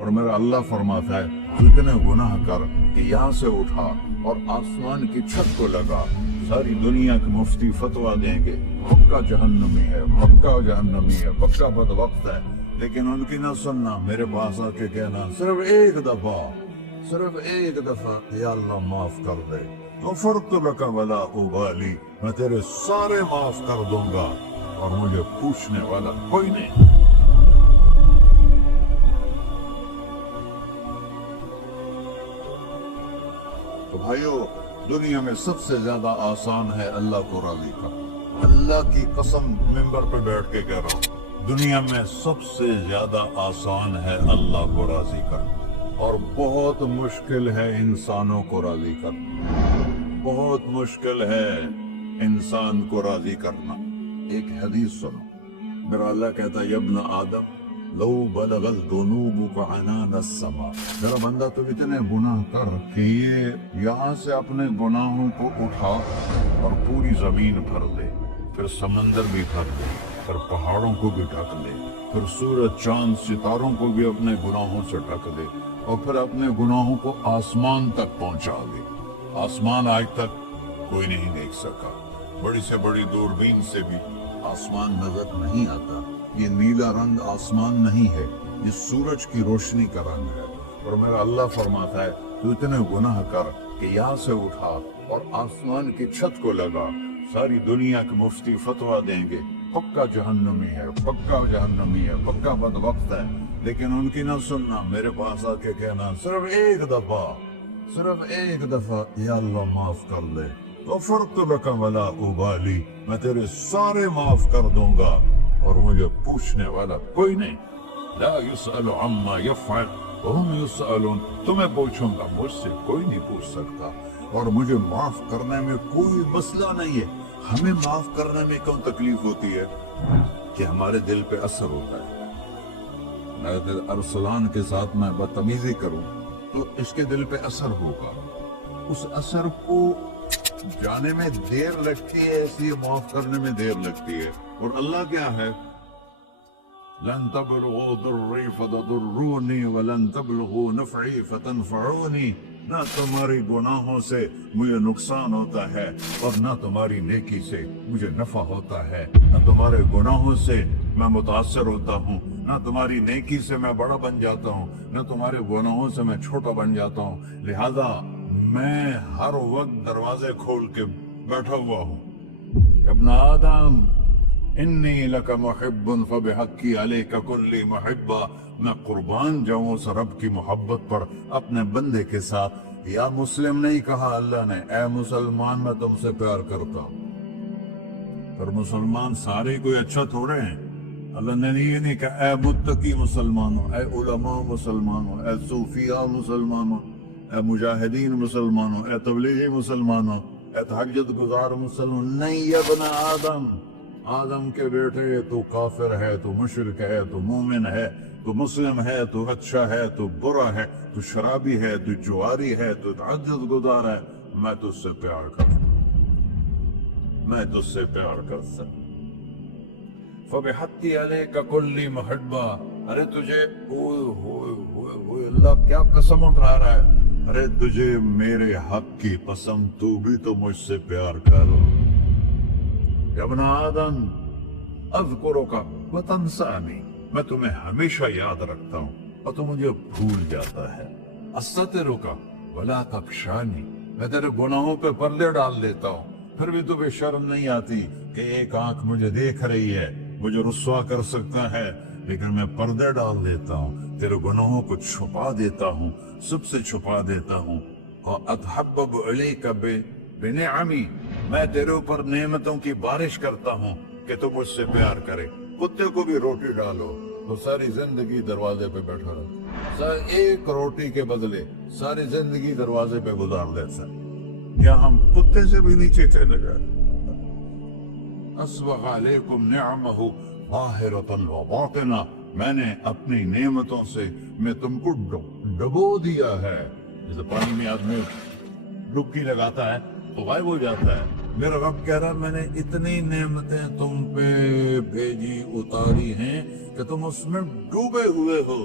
اور میرا اللہ فرماتا ہے تو اتنے گناہ کر کہ یہاں سے اٹھا اور آسمان کی چھت کو لگا، ساری دنیا کے مفتی فتویٰ دیں گے پکا جہنمی ہے، پکا جہنمی ہے، پکا بدبخت ہے، لیکن ان کی نہ سننا، میرے پاس آ کے کہنا صرف ایک دفعہ یا اللہ معاف کر دے، غفرت لک ولا ابالی، میں تیرے سارے معاف کر دوں گا اور مجھے پوچھنے والا کوئی نہیں۔ تو بھائیو، دنیا میں سب سے زیادہ آسان ہے اللہ کو راضی کرنا، اللہ کی قسم ممبر پہ بیٹھ کے کہہ رہا ہوں، دنیا میں سب سے زیادہ آسان ہے اللہ کو راضی کرنا، اور بہت مشکل ہے انسانوں کو راضی کرنا، بہت مشکل ہے انسان کو راضی کرنا۔ ایک حدیث سنو، میرا اللہ کہتا ہے یا ابن آدم لو بلغ الذنوب عنان السماء، میرا بندہ تو اتنے گناہ کر کہ یہ یہاں سے اپنے گناہوں کو اٹھا اور پوری زمین بھر دے، پھر سمندر بھی بھر دے، پھر پہاڑوں کو بھی ڈھک دے، پھر سورج چاند ستاروں کو بھی اپنے گناہوں سے ڈھک دے، اور پھر اپنے گناہوں کو آسمان تک پہنچا دے۔ آسمان آج تک کوئی نہیں دیکھ سکا، بڑی سے بڑی دوربین سے بھی آسمان نظر نہیں آتا۔ یہ نیلا رنگ آسمان نہیں ہے، یہ سورج کی روشنی کا رنگ ہے۔ اور میرا اللہ فرماتا ہے تو اتنے گناہ کر کہ یہاں سے اٹھا اور آسمان کی چھت کو لگا، ساری دنیا کے مفتی فتویٰ دیں گے پکا جہنمی ہے، پکا جہنمی ہے، پکا بدبخت ہے، لیکن ان کی نہ سننا، میرے پاس آ کے کہنا صرف ایک دفعہ یا اللہ معاف کر دے، غفرت لک ولا ابالی، میں تیرے سارے معاف کر دوں گا اور مجھے پوچھنے والا کوئی نہیں۔ لا يسأل عما يفعل وهم يسألون، تمہیں پوچھوں گا، مجھ سے کوئی نہیں پوچھ سکتا، اور مجھے معاف کرنے میں کوئی مسئلہ نہیں ہے۔ ہمیں معاف کرنے میں کیوں تکلیف ہوتی ہے؟ کہ ہمارے دل پہ اثر ہوتا ہے۔ میرے دل ارسلان کے ساتھ میں بدتمیزی کروں تو اس کے دل پہ اثر ہوگا، اس اثر کو جانے میں دیر لگتی ہے، اس لیے معاف کرنے میں دیر لگتی ہے۔ اور اللہ کیا ہے؟ لن تبلغوا ضري فتضروني ولن تبلغوا نفعي فتنفعوني، نہ تمہاری گناہوں سے مجھے نقصان ہوتا ہے اور نہ تمہاری نیکی سے مجھے نفع ہوتا ہے، نہ تمہارے گناہوں سے میں متاثر ہوتا ہوں، نہ تمہاری نیکی سے میں بڑا بن جاتا ہوں، نہ تمہارے گناہوں سے میں چھوٹا بن جاتا ہوں، لہذا میں ہر وقت دروازے کھول کے بیٹھا ہوا ہوں۔ ابن آدم انی لک محب فبحقی علیک کلی محبہ، میں قربان جاؤں اس رب کی محبت پر اپنے بندے کے ساتھ۔ یا مسلم نہیں کہا اللہ نے، اے مسلمان میں تم سے پیار کرتا ہوں۔ پر مسلمان سارے کوئی اچھا تھوڑے ہیں، اللہ نے یہ نہیں کہا اے متقی مسلمانوں، اے علماء مسلمانوں، اے صوفیاء مسلمانوں، اے مجاہدین مسلمانوں، اے تبلیغی مسلمانوں، اے تہجد گزار مسلمان، نہیں یا ابن آدم، آدم کے بیٹے، تو کافر ہے، تو مشرک ہے، تو مومن ہے، تو مسلم ہے، تو اچھا ہے، تو برا ہے، تو شرابی ہے، تو جواری ہے، تو تہجد گزار ہے، میں تجھ سے پیار کرتا ہوں، میں تجھ سے پیار کرتا ہوں۔ فَبِحَقِّ عَلَيْكَ كُلِّ مَحِبَّةٍ، ارے تجھے اوئے اللہ کیا قسم اٹھا رہا ہے، ارے تجھے میرے حق کی قسم، تو بھی تو مجھ سے پیار کر۔ یا ابن آدم اذکرک وتنسانی، میں تمہیں ہمیشہ یاد رکھتا ہوں اور تو مجھے بھول جاتا ہے۔ استترک ولا تخشانی، میں تیرے گناہوں پہ پردے ڈال دیتا ہوں، پھر بھی تمہیں شرم نہیں آتی کہ ایک آنکھ مجھے دیکھ رہی ہے، مجھے رسوا کر سکتا ہے، لیکن میں پردے ڈال دیتا ہوں، تیرے گناہوں کو چھپا دیتا ہوں، سب سے چھپا دیتا ہوں۔ اور اتحبب علیک بنعمی، میں تیرے اوپر نعمتوں کی بارش کرتا ہوں کہ تو مجھ سے پیار کرے۔ کتے کو بھی روٹی ڈالو تو ساری زندگی دروازے پہ بیٹھا رہتا، ایک روٹی کے بدلے ساری زندگی دروازے پہ گزار دیتا، کیا ہم کتے سے بھی نیچے چلے گئے؟ اسبغ علیکم نعمہ ظاہرۃ وباطنہ، میں نے اپنی نعمتوں سے میں تم کو ڈبو دیا ہے، جیسے پانی میں آدمی ڈبکی لگاتا ہے تو غائب ہو جاتا ہے۔ میرا رب کہہ رہا میں نے اتنی نعمتیں تم پہ بھیجی اتاری ہیں کہ تم اس میں ڈوبے ہوئے ہو،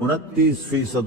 29%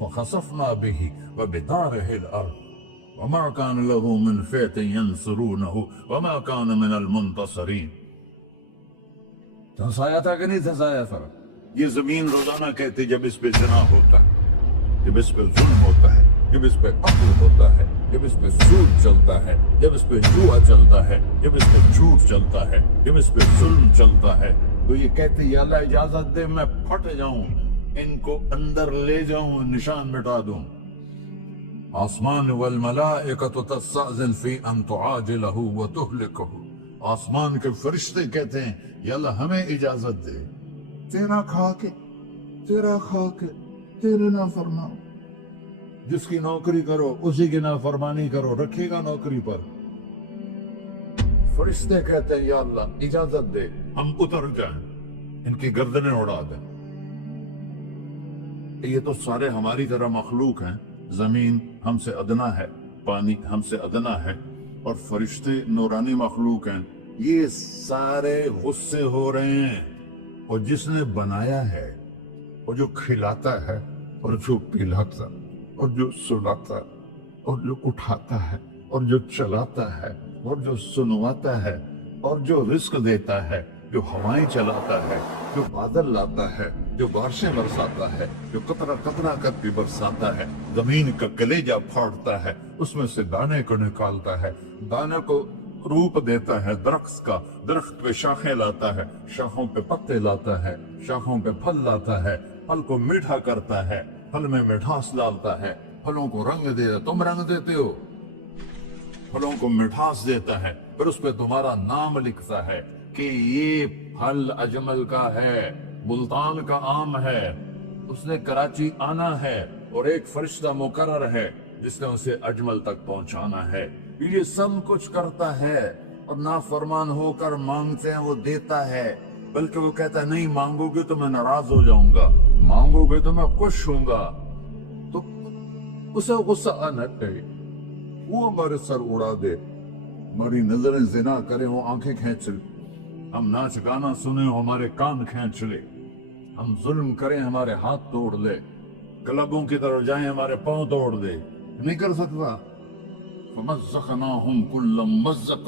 فخسفنا به وبداره الأرض وما كان له من فئة ينصرونه وما كان من المنتصرين. دھنسایا تھا کہ نہیں دھنسایا تھا؟ یہ زمین روزانہ کہتے جب اس پہ زنا ہوتا ہے، جب اس پہ ظلم ہوتا ہے، جب اس پہ قتل ہوتا ہے، جب اس پہ سود چلتا ہے، جب اس پہ جوا چلتا ہے، جب اس پہ جھوٹ چلتا ہے، جب اس پہ ظلم چلتا ہے، تو یہ کہتے یا اللہ اجازت دے میں پھٹ جاؤں، ان کو اندر لے جاؤں، نشان مٹا دوں. آسمان والملائکۃ تستأذن فی ان تعاجلہ وتہلکہ. آسمان کے فرشتے کہتے ہیں یا اللہ ہمیں اجازت دے، تیرا کھا کے تیرے نافرمان، جس کی نوکری کرو اسی کی نافرمانی کرو، رکھے گا نوکری پر. فرشتے کہتے ہیں یا اللہ اجازت دے ہم اتر جائیں، ان کی گردنیں اڑا دیں. یہ تو سارے ہماری طرح مخلوق ہیں، زمین ہم سے ادنا ہے، پانی ہم سے ادنا ہے، اور فرشتے نورانی مخلوق ہیں. یہ سارے غصے ہو رہے ہیں، اور جس نے بنایا ہے، اور جو کھلاتا ہے، اور جو پلاتا، اور جو سلاتا، اور جو اٹھاتا ہے، اور جو چلاتا ہے، اور جو سنواتا ہے، اور جو رزق دیتا ہے، جو ہوائیں چلاتا ہے، جو بادل لاتا ہے، جو بارشیں برساتا ہے، جو قطرہ قطرہ کر کے برساتا ہے، زمین کا کلیجہ پھاڑتا ہے، اس میں سے دانے کو نکالتا ہے، دانے کو روپ دیتا ہے درخت کا، درخت پہ شاخیں لاتا ہے، شاخوں پہ پتے لاتا ہے، شاخوں پہ پھل لاتا ہے، پھل کو میٹھا کرتا ہے، پھل میں مٹھاس ڈالتا ہے، پھلوں کو رنگ دیتا. تم رنگ دیتے ہو، پھلوں کو مٹھاس دیتا ہے، پھر اس پہ تمہارا نام لکھتا ہے کہ یہ پھل اجمل کا ہے، ملتان کا آم ہے، اس نے کراچی آنا ہے، اور ایک فرشتہ مقرر ہے جس نے اسے اجمل تک پہنچانا ہے. یہ سب کچھ کرتا ہے، اور نافرمان ہو کر مانگتے ہیں وہ دیتا ہے، بلکہ وہ کہتا ہے نہیں مانگو گے تو میں ناراض ہو جاؤں گا، مانگو گے تو میں خوش ہوں گا. تو اسے غصہ آنا چاہیے، وہ ہمارے سر اڑا دے، ہماری نظریں زنا کریں وہ آنکھیں کھینچ لے، ہم ناچ گانا سنیں ہمارے کان کھینچ لے، ہم ظلم کریں ہمارے ہاتھ توڑ لے، کلبوں کی طرف جائیں ہمارے پاؤں توڑ دے. نہیں کر سکتا. فَمَزَّقْنَاهُمْ كُلَّ مُمَزَّقٍ.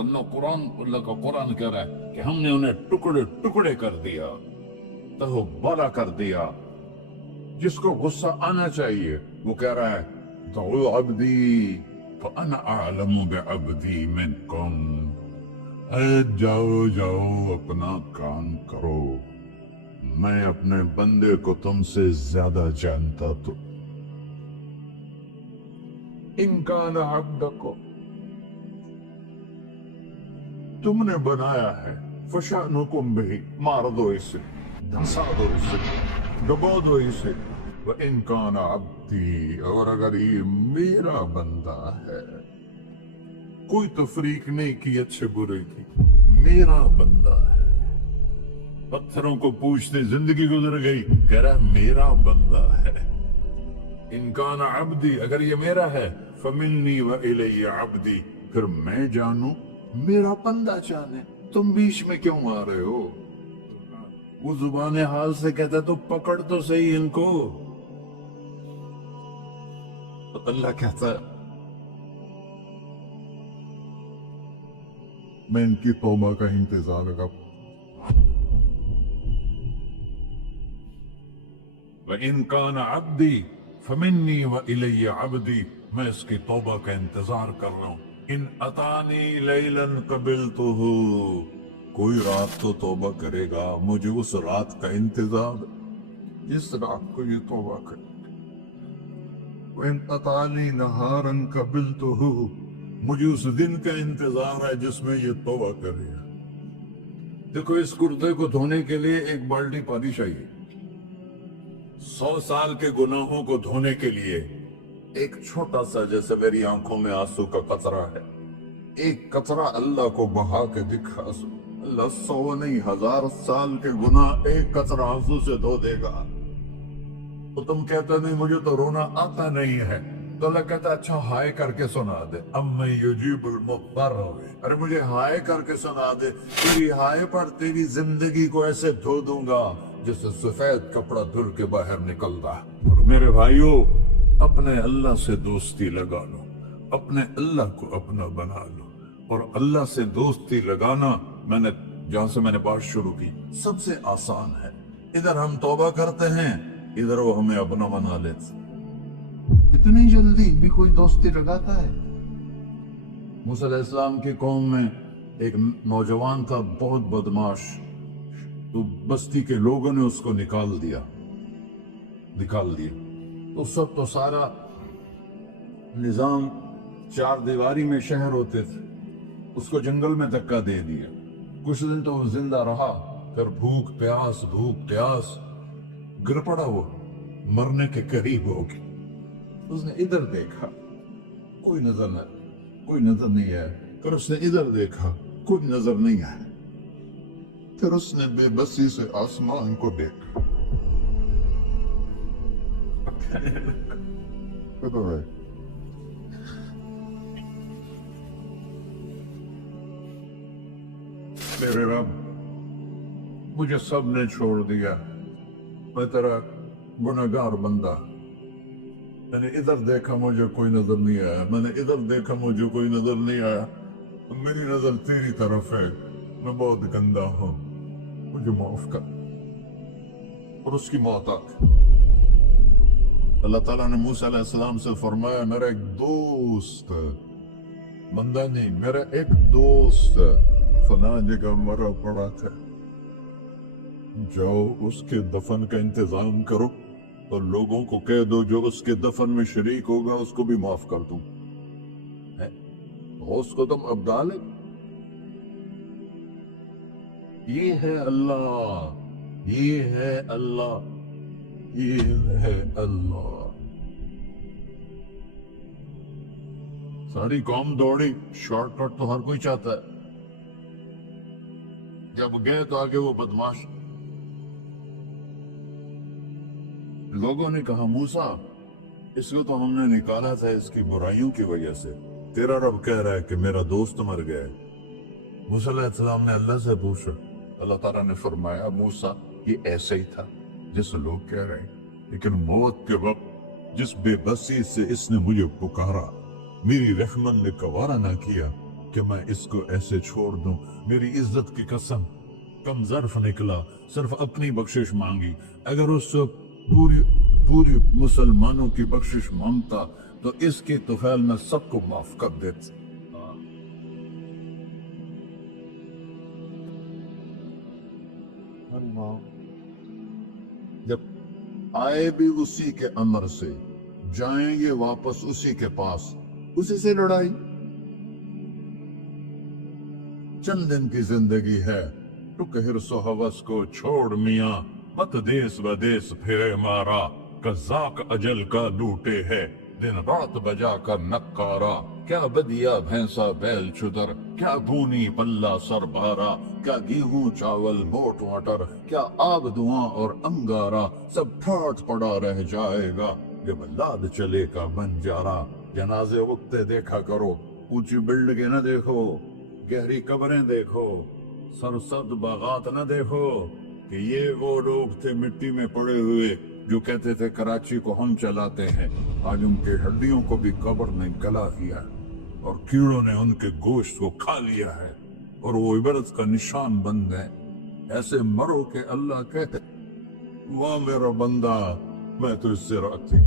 اللہ کا قرآن کہہ رہا ہے کہ ہم نے انہیں ٹکڑے ٹکڑے کر دیا، تہو بالا کر دیا. جس کو غصہ آنا چاہیے وہ کہہ رہا ہے دعوا عبدی فَأَنَا أَعْلَمُ بِعَبْدِي مِنْكُمْ. اے جاؤ جاؤ اپنا کام کرو، میں اپنے بندے کو تم سے زیادہ جانتا. تو ان کان عبدکم، تم نے بنایا ہے، فشانکم بہ، مار دو اسے، دھنسا دو اسے، ڈبو دو اسے. وَإِن كَانَ عَبْدِي، اور اگر یہ میرا بندہ ہے، کوئی تفریق نہیں کی اچھے برے کی، میرا بندہ ہے. پتھروں کو پوچھتے زندگی گزر گئی، کہہ رہا میرا بندہ ہے. ان کان عبدی، اگر یہ میرا ہے، فمنی وإلی عبدی، پھر میں جانوں میرا بندہ جانے. تم بیچ میں کیوں آ رہے ہو؟ وہ زبان حال سے کہتا تو پکڑ تو صحیح ان کو. اللہ کہتا ہے میں ان کی توبہ کا انتظار کروں. وَإِن كَانَ عَبْدِي فَمِنِّي وَإِلَيَّ عَبْدِي، میں اس کی توبہ کا انتظار کر رہا ہوں. ان اتانی لیلاً قبلتہ، کوئی رات تو توبہ کرے گا، مجھے اس رات کا انتظار، جس رات کو یہ توبہ کرے. وَإِن أَطَانِي نَهَارًا قَبِلْتُهُ، مجھے اس دن کا انتظار ہے جس میں یہ توبہ کرے. دیکھو اس کرتے کو دھونے کے لیے ایک بالٹی پانی چاہیے. 100 سال کے گناہوں کو دھونے کے لیے ایک چھوٹا سا، جیسے میری آنکھوں میں آنسو کا قطرہ ہے، ایک قطرہ اللہ کو بہا کے دکھا. اللہ 100 نہیں 1000 سال کے گناہ ایک قطرہ آنسو سے دھو دے گا. تو تم کہتے نہیں مجھے تو رونا آتا نہیں ہے، تو اللہ کہتا اچھا ہائے کر کے سنا دے. اَمَّن يُجِيبُ الْمُضْطَرَّ، ارے مجھے ہائے کر کے سنا دے، تیری ہائے پر تیری زندگی کو ایسے دھو دوں گا جس سے سفید کپڑا دھل کے باہر نکلتا ہے. میرے بھائیو، اپنے اللہ سے دوستی لگا لو، اپنے اللہ کو اپنا بنا لو. اور اللہ سے دوستی لگانا جہاں سے میں نے بات شروع کی سب سے آسان ہے. ادھر ہم توبہ کرتے ہیں، ادھر وہ ہمیں اپنا بنا لیتے. اتنی جلدی بھی کوئی دوستی لگاتا ہے؟ موسیٰ علیہ السلام کی قوم میں ایک نوجوان تھا بہت بدماش، تو بستی کے لوگوں نے اس کو نکال دیا. اس وقت تو سارا نظام چار دیواری میں شہر ہوتے تھے، اس کو جنگل میں دھکا دے دیا. کچھ دن تو وہ زندہ رہا، پھر بھوک پیاس گر پڑا، وہ مرنے کے قریب ہو گیا. اس نے ادھر دیکھا، کوئی نظر نہیں آیا. پھر اس نے ادھر دیکھا، کوئی نظر نہیں آیا. پھر اس نے بے بسی سے آسمان کو دیکھا. میرے رب، مجھے سب نے چھوڑ دیا، میں تیرا گنہگار بندہ. میں نے ادھر دیکھا، مجھے کوئی نظر نہیں آیا. میں نے ادھر دیکھا، مجھے کوئی نظر نہیں آیا. میری نظر تیری طرف ہے، میں بہت گندا ہوں، مجھے معاف کر. اور اس کی موت آ گئی. اللہ تعالیٰ نے موسیٰ علیہ السلام سے فرمایا، میرا ایک دوست، بندہ نہیں، میرا ایک دوست فلاں جگہ مرا پڑا تھا، جاؤ اس کے دفن کا انتظام کرو اور لوگوں کو کہہ دو جو اس کے دفن میں شریک ہوگا اس کو بھی معاف کر دوں. اس کو تم اب ڈالے. یہ ہے اللہ، یہ ہے اللہ، یہ ہے اللہ. ساری قوم دوڑی، شارٹ کٹ تو ہر کوئی چاہتا ہے. جب گئے تو آگے وہ بدماش. لوگوں نے کہا، موسیٰ اس کو تو ہم نے نکالا تھا اس کی برائیوں کی وجہ سے، تیرا رب کہہ رہا ہے کہ میرا دوست مر گیا. موسیٰ علیہ السلام نے اللہ سے پوچھا. اللہ تعالیٰ نے فرمایا، موسیٰ یہ ایسے ہی تھا جیسے لوگ کہہ رہے ہیں، لیکن موت کے وقت جس بے بسی سے اس نے مجھے پکارا، میری رحمت نے گوارا نہ کیا کہ میں اس کو ایسے چھوڑ دوں. میری عزت کی قسم، کم ظرف نکلا، صرف اپنی بخشش مانگی. اگر اس وقت پوری مسلمانوں کی بخشش مانگتا تو اس کے طفیل میں سب کو معاف کر دیتا. جب آئے بھی اسی کے امر سے، جائیں گے واپس اسی کے پاس، اسی سے لڑائی. چند دن کی زندگی ہے، ٹک حرص و ہوس کو چھوڑ میاں، مت دیس بدیس پھرے مارا، قذاق اجل کا لوٹے ہے، دن رات بجا کر نکارا. کیا بدیا بھینسا بیل چدر، کیا بھونی پلہ سر بھارا، کیا گیہوں چاول موٹ مٹر، کیا آگ دھواں اور انگارا، سب ٹھاٹ پڑا رہ جائے گا جب لاد چلے کا بنجارا. جنازے اٹھتے دیکھا کرو، اونچی بلڈنگیں نہ دیکھو، گہری قبریں دیکھو، سرسبز باغات نہ دیکھو کہ یہ وہ لوگ تھے مٹی میں پڑے ہوئے جو کہتے تھے کراچی کو ہم چلاتے ہیں. آج ان کے ہڈیوں کو بھی قبر نے گلا دیا اور کیڑوں نے ان کے گوشت کو کھا لیا ہے اور وہ عبرت کا نشان بن گئے. ایسے مرو کہ اللہ کہتے، واہ میرا بندہ میں تجھ سے راضی.